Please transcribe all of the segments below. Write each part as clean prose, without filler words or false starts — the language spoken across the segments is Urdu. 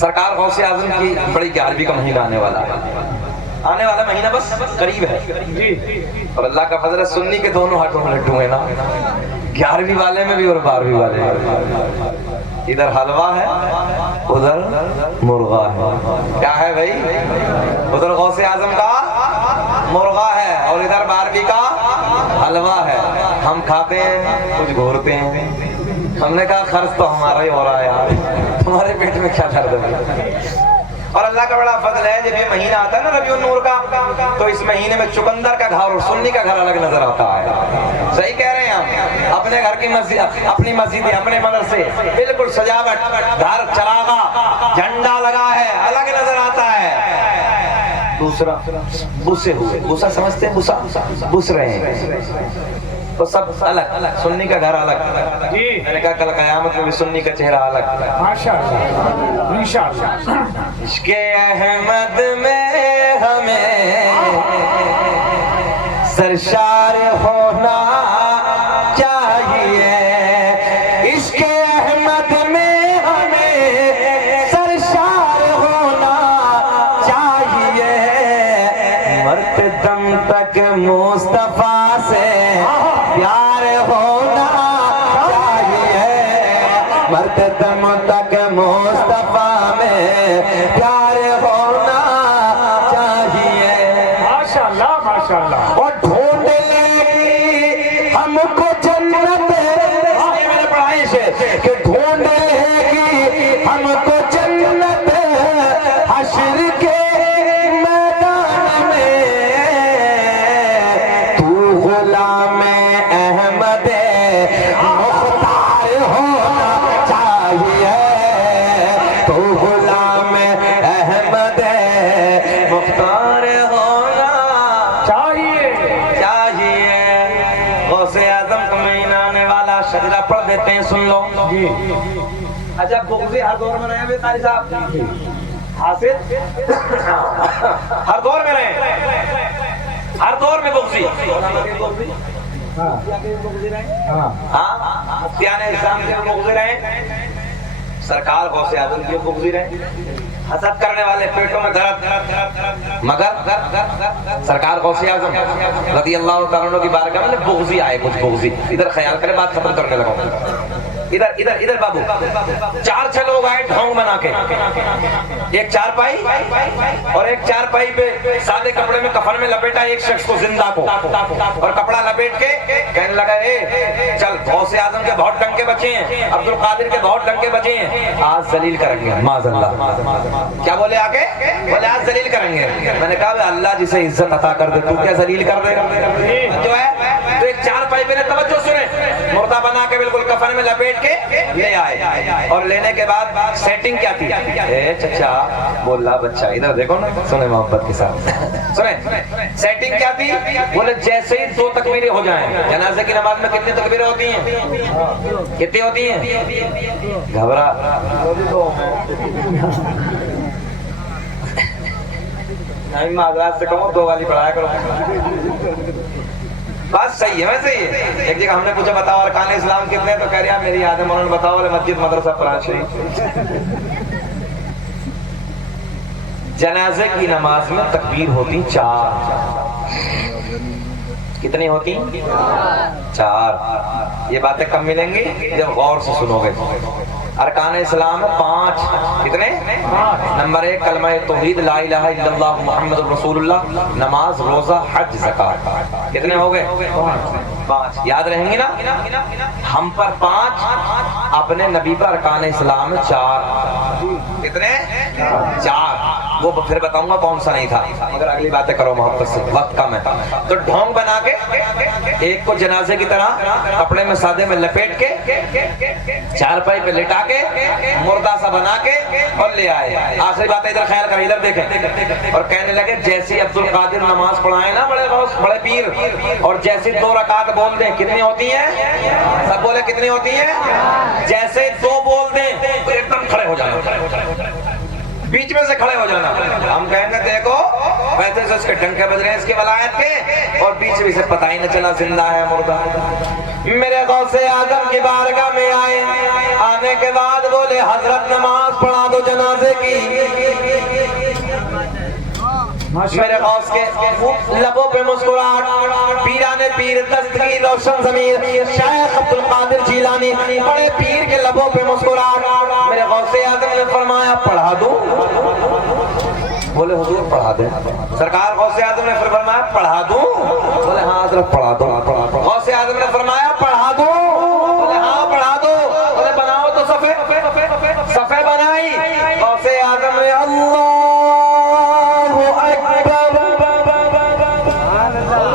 سرکار غوث اعظم کی بڑی 11ویں کا مہینہ آنے والا ہے، آنے والا مہینہ بس قریب ہے، اور اللہ کا فضل ہے سنی کے دونوں ہاتھوں میں لڈو ہیں نا، 11ویں والے میں بھی اور 12ویں والے میں، ادھر حلوہ ہے ادھر مرغا ہے، کیا ہے بھائی؟ ادھر غوث اعظم کا مرغا ہے اور ادھر 12ویں کا حلوہ ہے، ہم کھاتے ہیں کچھ گھورتے ہیں، ہم نے کہا خرچ تو ہمارا ہی ہو رہا ہے یار، تمہارے پیٹ میں کیا درد ہے؟ اور اللہ کا بڑا فضل ہے جب یہ مہینہ آتا ہے نا ربیع النور کا، تو اس مہینے میں چقندر کا گھر اور سنی کا گھر الگ نظر آتا ہے، صحیح کہہ رہے ہیں ہم، اپنے گھر کی مسجد، اپنی مسجدیں، اپنے مدرسے بالکل سجاوٹ، گھر چراغا، جھنڈا لگا ہے، الگ نظر آتا ہے۔ دوسرا بسے ہوئے، بسا سمجھتے ہیں؟ بسا بس رہے ہیں تو سب الگ، سنی کا گھر الگ، میں نے کہا کل قیامت میں بھی سنی کا چہرہ الگ، ماشاءاللہ انشاءاللہ۔ عشق احمد میں ہمیں سرشار ہونا چاہیے، عشق احمد میں ہمیں سرشار ہونا چاہیے، مرتے دم تک مصطفیٰ سے پیار ہونا چاہیے، مرتے دم تک مصطفیٰ میں پیار ہونا چاہیے، ماشاءاللہ ماشاءاللہ۔ اور ڈھونڈ لے گی ہم کو جنت، یہ میں نے پڑھائی سے کہ ڈھونڈ لے گی ہم کو جنت حشر کے میدان میں، تو غلام احمد مختار ہونا چاہیے، تو غلام احمد مختار ہونا چاہیے۔ چاہیے۔ غوث اعظم کا مہینہ آنے والا، شجرہ پڑھ دیتے ہیں، سن لو جی اچھا بغضی ہر دور میں رہے ہوئے قاری صاحب، حافظ ہر دور میں رہے، ہر دور میں بغضی، ہاں ہاں ہاں مفتیان اسلام کے بغضی رہے، سرکار غوث اعظم کے بغضی رہے، حسد کرنے والے پیٹوں میں درد، مگر سرکار غوث اعظم رضی اللہ تعالیٰ عنہ کی بارگاہ میں بغضی آئے، کچھ بغضی، ادھر خیال کرے بات ختم کرنے لگا، ادھر ادھر ادھر بابو، 4 لوگ آئے ڈھونگ بنا کے، ایک چارپائی اور ایک چارپائی پہ سادے کپڑے میں کفن میں لپیٹا ایک شخص کو، زندہ کو، اور کپڑا لپیٹ کے کہنے لگا اے چل غوث اعظم کے بہت ڈنکے بچے ہیں، عبد القادر کے بہت ڈنکے بچے ہیں، آج ذلیل کریں گے، معاذ اللہ، کیا بولے آگے؟ بولے آج ذلیل کریں گے، میں نے کہا اللہ جسے عزت عطا کر دے تو کیا ذلیل کر دے گا؟ جو ہے تو ایک چارپائی پہ نے توجہ سنے، مردہ بنا کے بالکل کفن میں لپیٹ کے لے آئے، اور لینے کے بعد سیٹنگ کیا تھی؟ اے چچا بولا بچہ ادھر دیکھو نا، سنیں محبت کے ساتھ سنیں، سیٹنگ کیا تھی؟ بولے جیسے ہی 2 تکبیریں ہو جائیں، جنازے کی نماز میں کتنی تکبیریں ہوتی ہیں؟ کتنی ہوتی ہیں؟ گھبرا نہیں، معذرات سے کہوں 2 والی پڑھایا کرو، بات صحیح ہے، میں صحیح ہے۔ ایک جگہ ہم نے پوچھا بتاؤ ارکان اسلام کتنے، تو کہہ رہا میری یاد ہے مولانا بتاؤ، بولے مسجد مدرسہ قرآن شریف۔ جنازے کی نماز میں تکبیر ہوتی 4، کتنی ہوتی؟ 4۔ یہ باتیں کم ملیں گی جب غور سے سنو گے۔ ارکان اسلام 5، کتنے؟ نمبر 1 کلمہ توحید لا الہ الا اللہ محمد رسول اللہ، نماز، روزہ، حج، زکات، کتنے ہو گئے؟ 5۔ یاد رہیں گی نا؟ ہم پر 5، اپنے نبی پر ارکان اسلام 4، کتنے؟ 4۔ وہ پھر بتاؤں گا کون سا نہیں تھا، مگر اگلی باتیں کرو محبت سے، وقت کم ہے۔ تو ڈھونگ بنا کے ایک کو جنازے کی طرح کپڑے میں سادے میں لپیٹ کے، چارپائی پہ لٹا کے، مردہ سا بنا کے اور لے آئے۔ آخری بات ادھر خیال کریں، ادھر دیکھیں، اور کہنے لگے جیسے عبد القادر نماز پڑھائے نا بڑے پیر، اور جیسے 2 رکعت بول دیں کتنی ہوتی ہیں؟ سب بولے کتنی ہوتی ہیں؟ جیسے 2 بول دیں تو ایک دم کھڑے ہو جائیں، بیچ میں سے کھڑے ہو جانا. ہم کہیں گے دیکھو ویسے سے اس کے ڈنکے بج رہے ہیں اس کی ولایت کے, اور بیچ میں سے پتہ ہی نہ چلا زندہ ہے مردہ. میرے غوث اعظم کی بارگاہ میں آئے, آنے کے بعد بولے حضرت نماز پڑھا دو جنازے کی. میرے غوث کے لبوں پہ مسکراہٹ, پیران پیر دستگیر روشن ضمیر شیخ عبد القادر جیلانی بڑے پیر کے لبوں پہ مسکراہٹ. میرے غوث اعظم نے فرمایا پڑھا دوں؟ بولے حضور پڑھا دیں. سرکار غوث اعظم نے فرمایا پڑھا دوں؟ بولے ہاں حضرت پڑھا دو. غوث اعظم نے فرمایا پڑھا دوں؟ بولے ہاں پڑھا دو. بولے بناؤ تو صفے. صفے بنائی. غوث اعظم نے اللہ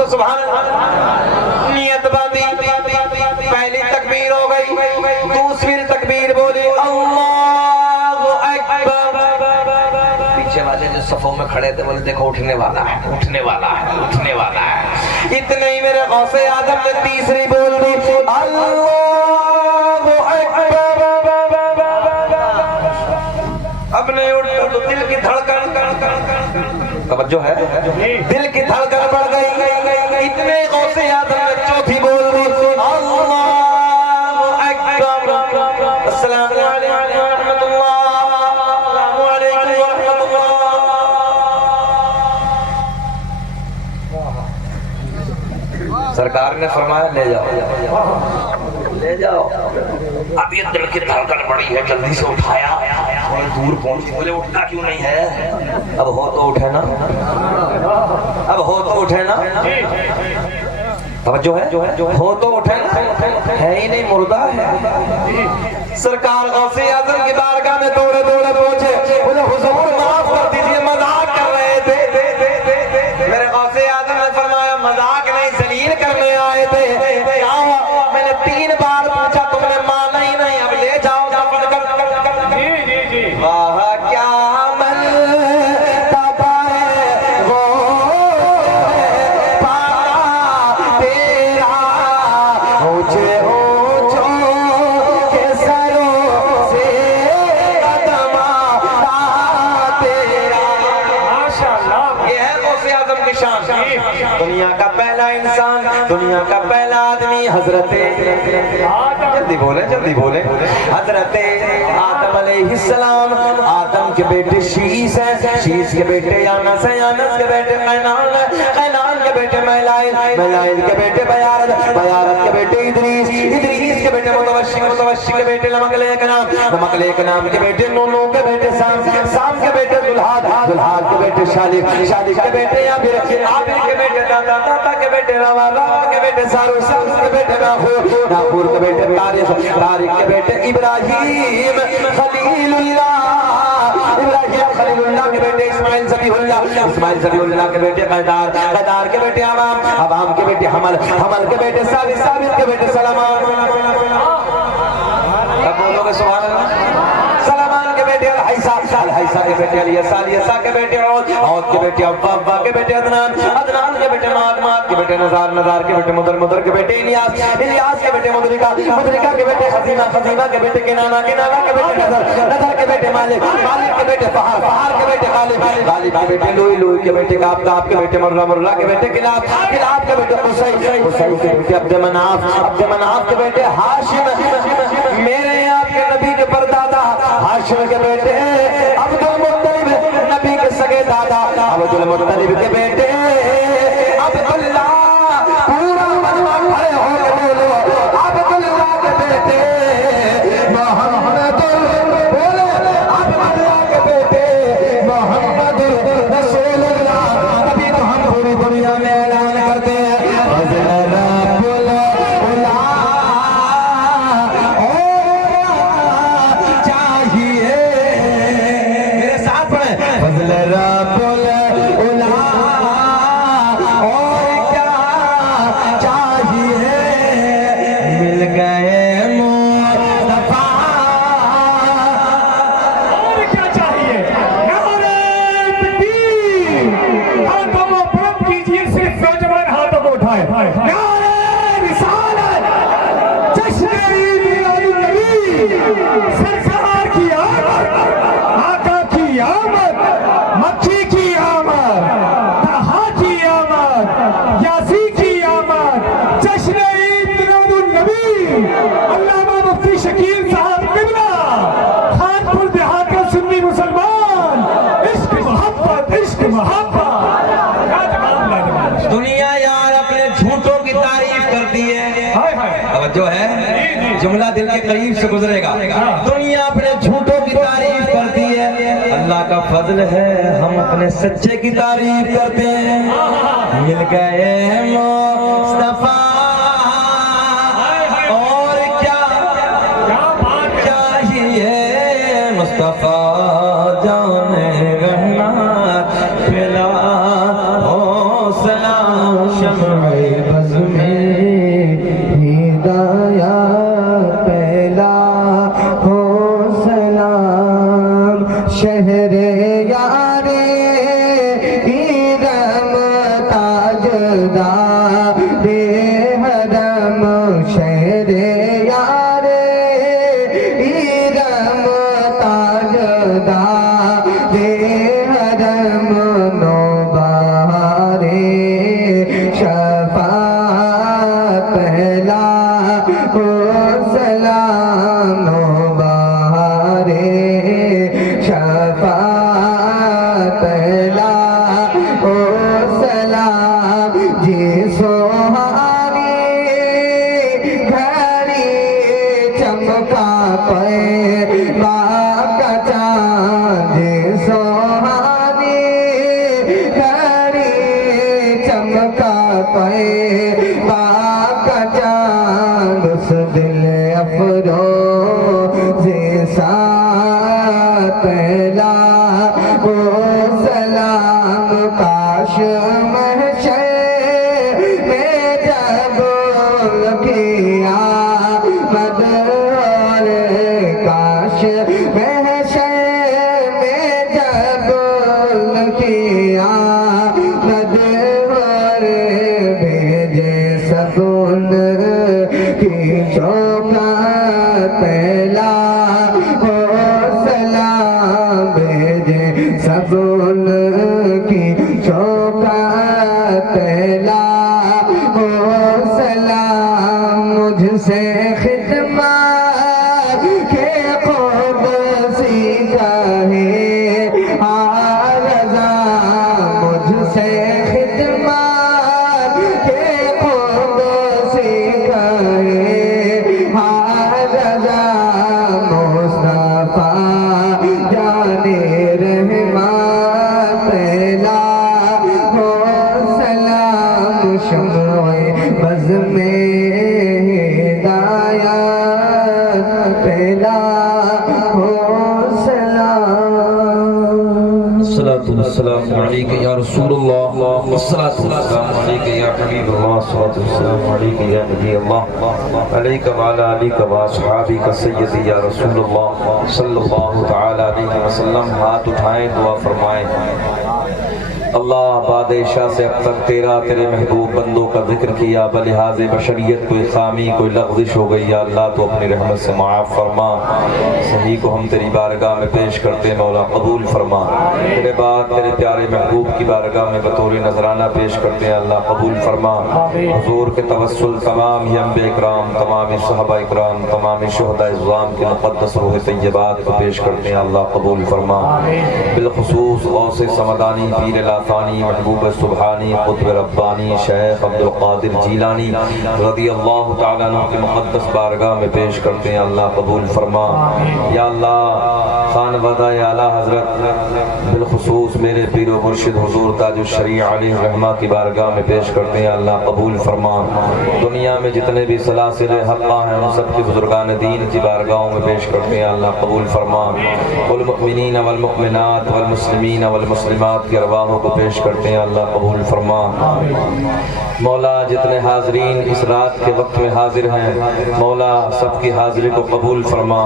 سبحان اللہ نیت باندھی. پہلی تکبیر ہو گئی, دوسری تکبیر بولی اللہ اکبر. پیچھے والے جو صفوں میں کھڑے تھے بولے دیکھو اٹھنے والا ہے, اٹھنے والا ہے, اٹھنے والا ہے. اتنے ہی میرے غوث اعظم نے تیسری بول دی اللہ اکبر. اب نہیں اٹھتا تو دل کی دھڑکن توجہ ہے, دل کی دھڑکن بڑھ گئی. اتنے غوث اعظم نے چوتھی بول دی اللہ اکبر. السلام علیکم ورحمۃ اللہ, السلام علیکم ورحمۃ اللہ. سرکار نے فرمایا لے جاؤ, لے جاؤ. اب یہ دل کی دھڑکن بڑی ہے, جلدی سے اٹھایا, دور پہنچ. بولے اٹھنا کیوں نہیں ہے؟ اب ہو تو اٹھے نا, اب ہو تو اٹھے نا. توجہ ہے, ہو تو اٹھے نا, ہے ہی نہیں مردہ ہے. سرکار غوث اعظم کی بارگاہ میں دوڑے دوڑے پہنچے. بولے حضور معاف کر دیجیے, مذاق کر رہے تھے. میرے غوث اعظم نے فرمایا مذاق نہیں, ذلیل کرنے آئے تھے. میں نے 3 بار پوچھا تم نے مانا ہی نہیں, اب لے جاؤ. واہ کیا دنیا کا پہلا انسان, دنیا کا پہلا آدمی حضرت جلدی بولے, جلدی بولے, حضرت آدم علیہ السلام. آدم کے بیٹے شیس ہیں, شیس کے بیٹے یانس ہیں, یانس کے بیٹے قینان ہیں, قینان کے بیٹے میلائل, میلائل کے بیٹے بیارد, بیارد کے بیٹے ادریس, ادریس کے بیٹے متوشی, متوشی کے بیٹے لمقلیک نام, لمقلیک نام کے بیٹے نونو کے بیٹے سام, سام کے بیٹے ذوالحاد, ذوالحاد کے بیٹے شالک, شالک کے بیٹے عابر, عابر کے بیٹے دادا, دادا کے بیٹے راوا, راوا کے بیٹے سارو, سارو کے بیٹے ناخور, ناخور کے بیٹے طارق, طارق کے بیٹے ابراہیم خلیل اللہ, ابراہیم خلیل اللہ کے بیٹے اسماعیل ذبیح اللہ, اسماعیل ذبیح اللہ کے بیٹے قیدار, قیدار کے بیٹے عوام, عوام کے بیٹے حمل, حمل کے بیٹے ثابت, ثابت کے بیٹے سلمان. اب بولو گے سبحان اللہ. سلمان کے بیٹے الحیسہ, الحیسہ کے بیٹے الیسا, الیسا کے بیٹے عود, عود کے بیٹے عبا, عبا کے بیٹے عدنان, عدنان کے بیٹے ماد, ماد کے بیٹے نزار, نزار کے بیٹے مدر, مدر کے بیٹے الیاس, الیاس کے بیٹے مدرکہ, مدرکہ کے بیٹے خزیمہ, خزیمہ کے بیٹے کنانہ, کنانہ کے بیٹے نظر, نظر کے بیٹے مالک, مالک کے بیٹے فہر, فہر کے بیٹے غالب, غالب کے بیٹے لوئی, لوئی کے بیٹے کعب, کعب کے بیٹے مرہ, مرہ کے بیٹے کلاب, کلاب کے بیٹے قصی, قصی کے بیٹے عبد مناف, عبد مناف کے بیٹے ہاشم. میرے آپ کے نبی کے پردادا ہاشم کے بیٹے عبد المطلب, نبی کے سگے دادا عبد المطلب کے بیٹے عبداللہ. پورا مجمع کھڑے ہو کے بولو عبداللہ کے بیٹے محمد, بولے عبداللہ کے بیٹے محمد رسول اللہ. ابھی تو ہم پوری دنیا میں اعلان کرتے ہیں فضل رب العلا چاہیے, میرے ساتھ پڑھیں فضل رب العلا اور کیا چاہیے, مل گئے مصطفیٰ اور کیا چاہیے. نعرہ تکبیر, ہاتھوں کو بلند کیجیے, صرف نوجوان ہاتھوں کو اٹھائے. نعرہ رسالت, جشن عید النبی, سرکار کی آمد, آقا کی آمد. آمد مکی کی آمد طہا کی آمد یاسی کی آمد جشن عید میلاد النبی علامہ مفتی شکیل صاحب قبلہ خانپور دیہات کا سنی مسلمان عشق محبت عشق محبت دنیا یار اپنے جھوٹوں کی تعریف کرتی ہے، توجہ ہے، جملہ دل کے قریب سے گزرے گا، دنیا اپنے جھوٹوں کی تعریف کرتی ہے، اللہ کا فضل ہے ہم اپنے سچے کی تعریف کرتے ہیں، مل گئے مصطفیٰ اور کیا چاہیے، مصطفیٰ جانے رہنا پھیلا حوصلہ شمع بز میں ہدایت پھیلا حوصلہ شہر یار ایرم تاجدار حرم شہر یار ایرم تاجدار حرم نوبہار شفاعت پہلا سلام نوبہار شفاعت پہلا سلام جی سوہانی گھڑی چمکا پے کا چاند جی سوہانی گھڑی چمکا پے کا چاند اس دل افروز ساتھ پہلا سلام کاش محشر میں جب کیا مدر کاش محشر میں جب کیا مدر بھیجے سکون کی چوکات پہلا سلام بھیجے سکون کی چوکات پہلا سلام مجھ سے خدمت کے خود سیکھا ہے رضا مجھ سے خدمت کے خود سیکھا ہے رضا مصطفیٰ جانے رحمت پہلا سلام شمع بز میں ہدایت پہلا سلام الصلاة والسلام علیک یا رسول اللہ، الصلاة والسلام علیک یا حبیب اللہ، الصلاة والسلام علیک یا نبی اللہ، علیک وعلا علیک واصحابک سیدی یا رسول اللہ صلی اللہ تعالی علیہ وسلم۔ ہاتھ اٹھائیں، دعا فرمائیں۔ اللہ بعد عشاء سے اب تک تیرے محبوب بندوں کا ذکر کیا، بلحاظ بشریت کوئی خامی کوئی لغزش ہو گئی، یا اللہ تو اپنی رحمت سے معاف فرما۔ صحیح کو ہم تیری بارگاہ میں پیش کرتے مولا قبول فرما، تیرے بعد تیرے پیارے محبوب کی بارگاہ میں بطور نذرانہ پیش کرتے ہیں، اللہ قبول فرما۔ حضور کے توسل تمام ہی انبیاء اکرام، تمام صحابہ اکرام، تمام شہداء اعظام کی مقدس روح طیبات کو پیش کرتے ہیں، اللہ قبول فرما۔ بالخصوص غوث سمدانی، پیر ثانی، محبوب سبحانی، قطب ربانی، شیخ عبد القادر جیلانی رضی اللہ تعالیٰ عنہ کی مقدس بارگاہ میں پیش کرتے ہیں، اللہ قبول فرما۔ یا اللہ خانوادہ اعلیٰ حضرت بالخصوص میرے پیر و مرشد حضور تاج الشریعہ علیہ الرحمہ کی بارگاہ میں پیش کرتے ہیں، اللہ قبول فرما۔ دنیا میں جتنے بھی سلاسل حقہ ہیں ان سب کی بزرگان دین کی بارگاہوں میں پیش کرتے ہیں، اللہ قبول فرما۔ والمؤمنین والمؤمنات والمسلمین والمسلمات کی ارواحوں کو کو پیش کرتے ہیں، اللہ قبول فرما۔ مولا جتنے حاضرین اس رات کے وقت میں حاضر ہیں، مولا سب کی حاضری کو قبول فرما،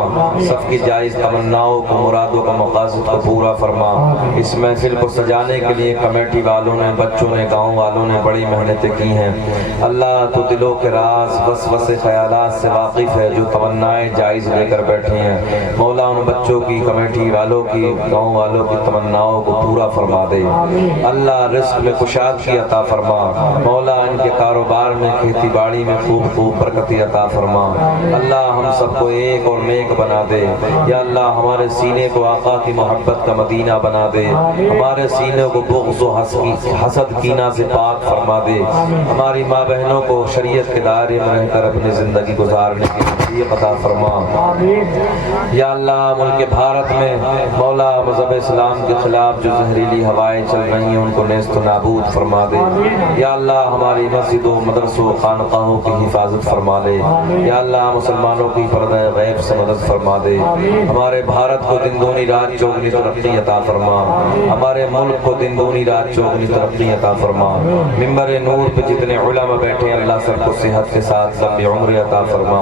سب کی جائز تمناؤں کو، مرادوں کو، مقاصد کو پورا فرما۔ اس محفل کو سجانے کے لیے کمیٹی والوں نے، بچوں نے، گاؤں والوں نے بڑی محنتیں کی ہیں۔ اللہ تو دلوں کے راز وسوسے خیالات سے واقف ہے، جو تمنائیں جائز لے کر بیٹھے ہیں، مولا ان بچوں کی، کمیٹی والوں کی، گاؤں والوں کی تمناؤں کو پورا فرما دے۔ اللہ رزق میں کشادگی عطا فرما، مولا ان کے کاروبار میں، کھیتی باڑی میں خوب خوب برکتی عطا فرما۔ اللہ ہم سب کو ایک اور نیک بنا دے، یا اللہ ہمارے سینے کو آقا کی محبت کا مدینہ بنا دے، ہمارے سینے کو بغض و حسد کینہ سے پاک فرما دے، ہماری ماں بہنوں کو شریعت کے دائرے میں رہ کر اپنی زندگی گزارنے کی توفیق عطا فرما۔ یا اللہ ملک بھارت میں مولا مذہب اسلام کے خلاف جو زہریلی ہوائیں چل رہی ہیں ان کو نیست و نابود فرما دے۔ یا اللہ ہماری مسجدوں، مدرسوں، خانقاہوں کی حفاظت فرما دے۔ یا اللہ مسلمانوں کی پردہ غیب سے مدد فرما دے۔ ہمارے بھارت کو دن دونی رات چوگنی ترقی عطا فرما، ہمارے ملک کو دن دونی رات چوگنی ترقی عطا فرما۔ ممبر نور پہ جتنے علماء بیٹھے ہیں اللہ سب کو صحت کے ساتھ لمبی عمر عطا فرما۔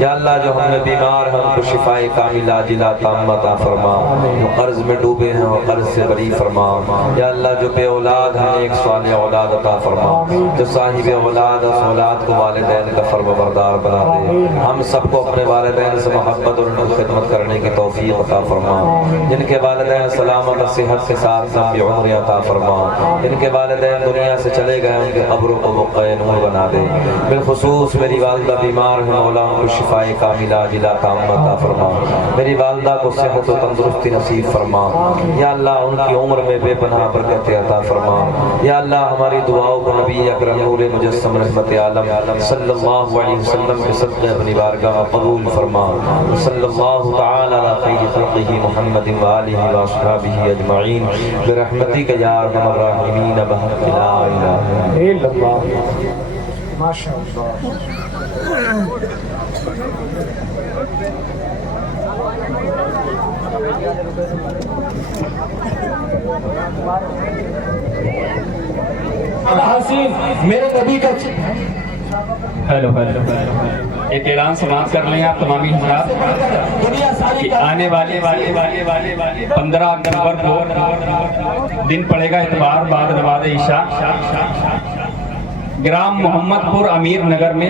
یا اللہ جو ہم نے بیمار ہیں ان کو شفائے کاملہ عاجلہ تامہ عطا فرما، جو قرض میں ڈوبے ہیں وہ قرض سے بری فرما۔ یا اللہ جو بے اولاد ہیں ایک صالح اولاد عطا فرما، جو صاحب اولاد اس اولاد کو والدین کا فرمانبردار بنا دے۔ ہم سب کو اپنے والدین سے محبت اور ان کی خدمت کرنے کی توفیق عطا فرما۔ جن کے والدین سلامت اور صحت کے ساتھ لمبی عمر عطا فرما، جن کے والدین دنیا سے چلے گئے ان کے قبروں کو بقعہ نور بنا دے۔ بالخصوص میری والدہ بیمار ہے، مولا ان کو شفائے کاملہ عاجلہ تامہ عطا فرما۔ میری والدہ کو صحت و تندرستی نصیب فرما۔ یا اللہ ان کی عمر میں بے پناہ برکت عطا فرما۔ یا اللہ ہماری دعاؤں کو نبی اکرم نور مجسم رحمت عالم صلی اللہ علیہ وسلم کے صدقے اپنی بارگاہ میں قبول فرما۔ صلی اللہ تعالی علی خیر خلقہ محمد و آلہ و اصحابہ اجمعین برحمتک یا ارحم الراحمین بحق لا الہ الا اللہ۔ ماشاء اللہ۔ حسین میرے نبی کا ہیلو ایک اعلان سماعت کر لیں آپ تمامی حضرات کہ آنے والے 15 اکتوبر کو دن پڑے گا اتوار بعد نماز عشاء، گرام محمد پور امیر نگر میں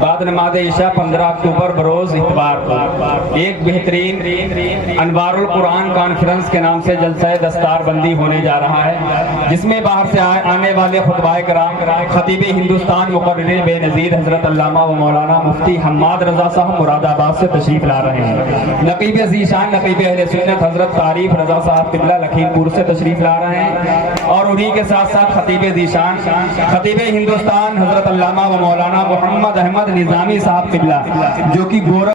بعد نماز عشاء 15 اکتوبر بروز اتوار کو ایک بہترین انوار القرآن کانفرنس کے نام سے جلسہ دستار بندی ہونے جا رہا ہے، جس میں باہر سے آنے والے خطبہ کرام خطیب ہندوستان مقرر بے نظیر حضرت علامہ و مولانا مفتی حماد رضا صاحب مراد آباد سے تشریف لا رہے ہیں۔ نقیب ذیشان نقیب اہل سنت حضرت تعریف رضا صاحب قبلہ لکھیم پور سے تشریف لا رہے ہیں، اور انہی کے ساتھ ساتھ خطیب ذیشان خطیب ہندوستان حضرت علامہ و مولانا محمد احمد نظامی صاحب قبلہ جو کہ